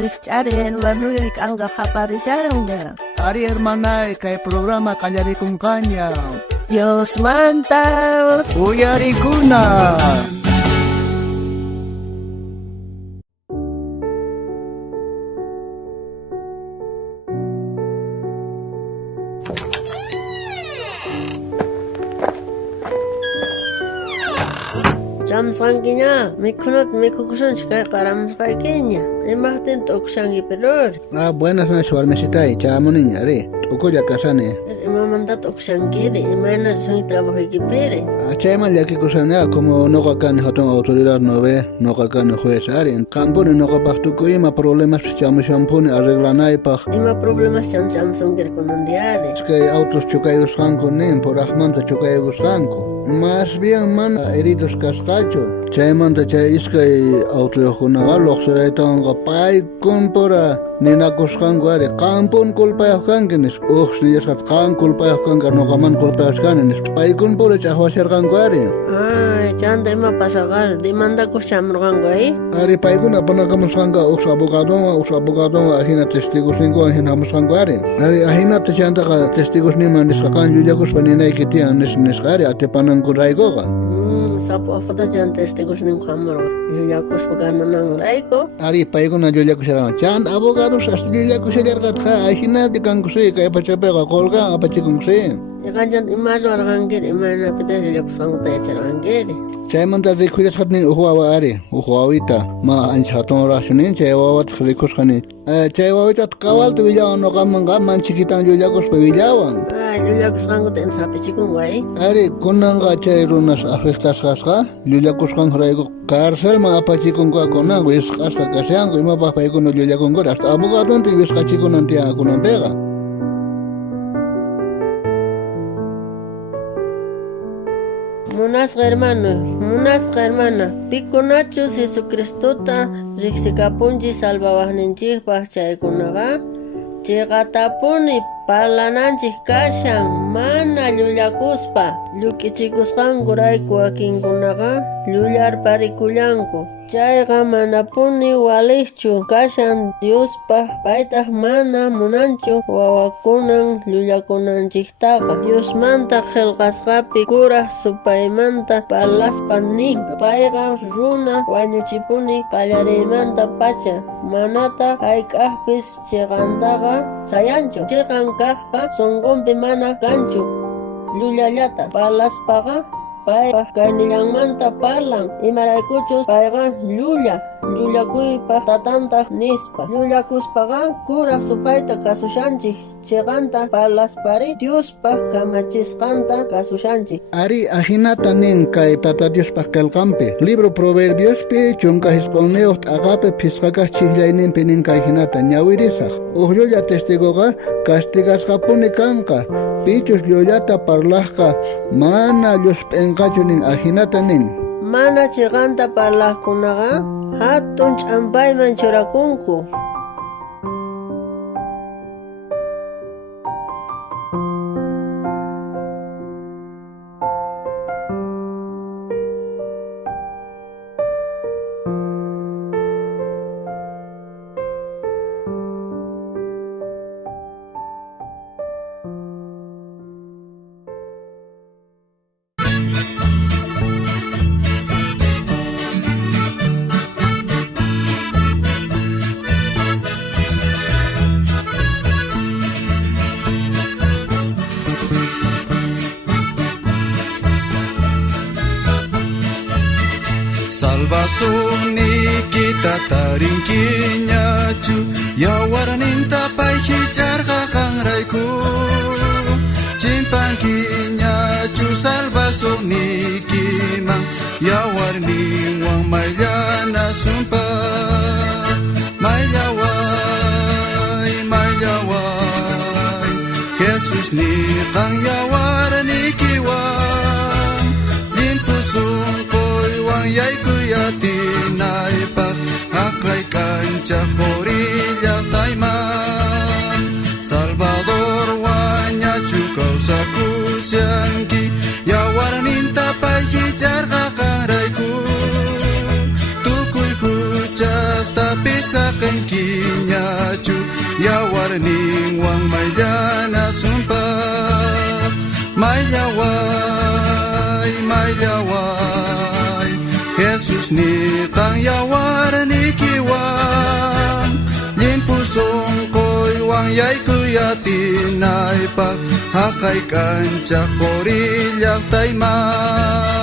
Richaren, Manuel Anga Japarizaron. Ari hermana, kay programa kanyari kung kanya. Dios manta. Uyari kuna. Jamsanginya, mikunot mikukusan kay karamskaykinya. Imatin toksangi peror. Buenas noches, Warmesitay. Chamonin, ari. Ukuya kasane. Imamanda toksangiri, imana son trabajo equipere. Chayman yaki kusanya como no kakan hatun autoridad no ve, no kakan juez ari. Kampuni no kapaktuko ima problemas chamo shampuni arreglanay pa. Ima problemas jamsangir konondiare. Es que autos chocayos hanko nen por ahmanta chocayos hanko. Más bien man heridos cascacho. Chaymanta chay iskay autoyokunaga loqsiraytanga pay kunpura ninakusqanku ari qampun kulpayuqkankinis uqsniyasqat qan kulpayuqkanka noqaman kulpayuqkankinis paykunpura chaqwasharqanku ari. Chanta ima pasagar demandakus chamurqanku ay? Ari paykuna panakamusqanka uqs abogadonqa ahina testigos ninkuwan hina hamusqanku ari. Ari ahinata chantaqa testigos niman nisqakan llullakuspa ninayki tiyan nisqa ari atipananku raykuqa. Sapo afata chan testigos ninku hamurqa llullakuspa kananan rayku. Ari paykuna llullakusharqan. Chan abogados hasta llullakushallarqatqa ahinati kankusi kay pachapiqa qolqan apachikunkusi. Iqanchan ima ruwarqankiri imanapita llullakusqankuta yacharqankiri. Chaymanta rikhuyasqatnin uhuwawa ari, uhuwawita ma ancha hatun raqshunin chay wawata rikhusqani. Chay wawita qawalta willawan noqamanqa man chikitan llullakuspa willawan. Llullakusqankuta insapichikunku ay? Ari kunanqa chay runas afectasqasqa llullakusqanku rayku cárcelman apachikunqa kunan wisq'asqa kasyanku imapaq paykuna llullakunkuri hasta abogadonti wisqachikunan tiyan kunanpiqa. Munasqa hermana, pikunachus Jesucristuta riqsikapunchis salvawaqninchikpaq chaykunaqa chiqatapuni parlananchik kashan mana llullakuspa lluk'ichikusqanku rayku wakinkunaqa llullarparikullanku. Chayqa manapuni waliqchu kashan Diospaq paytaq mana munanchu wawakunan llullakunanchiktaqa. Diosmanta qillqasqapi kuraq supaymanta parlaspa nin. Payqa runa wañuchipuni qallariymanta pacha. Manata hayk'aqpis chiqantaqa sayanchu. Chiqan kaqqa sunqunpi mana kanchu. Llullalata parlaspaqa payqa kaynillanmanta parlan imaraykuchus payqa llullakuypaq tatantaq nispa. Llullakuspaqa kuraq supayta kasushanchik. Chiqanta parlaspari Diospaq kamachisqanta kasushanchik. Ari ahinata nin kay tata Diospaq qillqanpi. Libro Proverbiospi chunka hisqonniyuq t'aqapi phisqakaq chihlayninpi nin kay hinata ñawirisaq. Uqllulla testigoqa castigasqapuni kanqa. Pichus llullata parlaqqa mana llusp'inqachu nin ahinata nin. Mana chiqanta parlaqkunaqa hatun ch'ampayman churakunku. Salvación nikita tarinkiñachu yawarninta pay hicharqa qanrayku chimpankiñachu salvación nikiman yawarninwan mayllana sumpa mayllaway Jesus niqan yawarnikiwan limpu sunquywan yaykuyatinaypaq haqay kancha jorilla tayman Salvador wañachu kawsakusyanki yawarninta pay hicharqa warning wang maylana sumpa maylaway Jesus ni kang yawar ni kiwan limpusong koy wang yay kuyatin ay pag hakay kancha korilyak tayman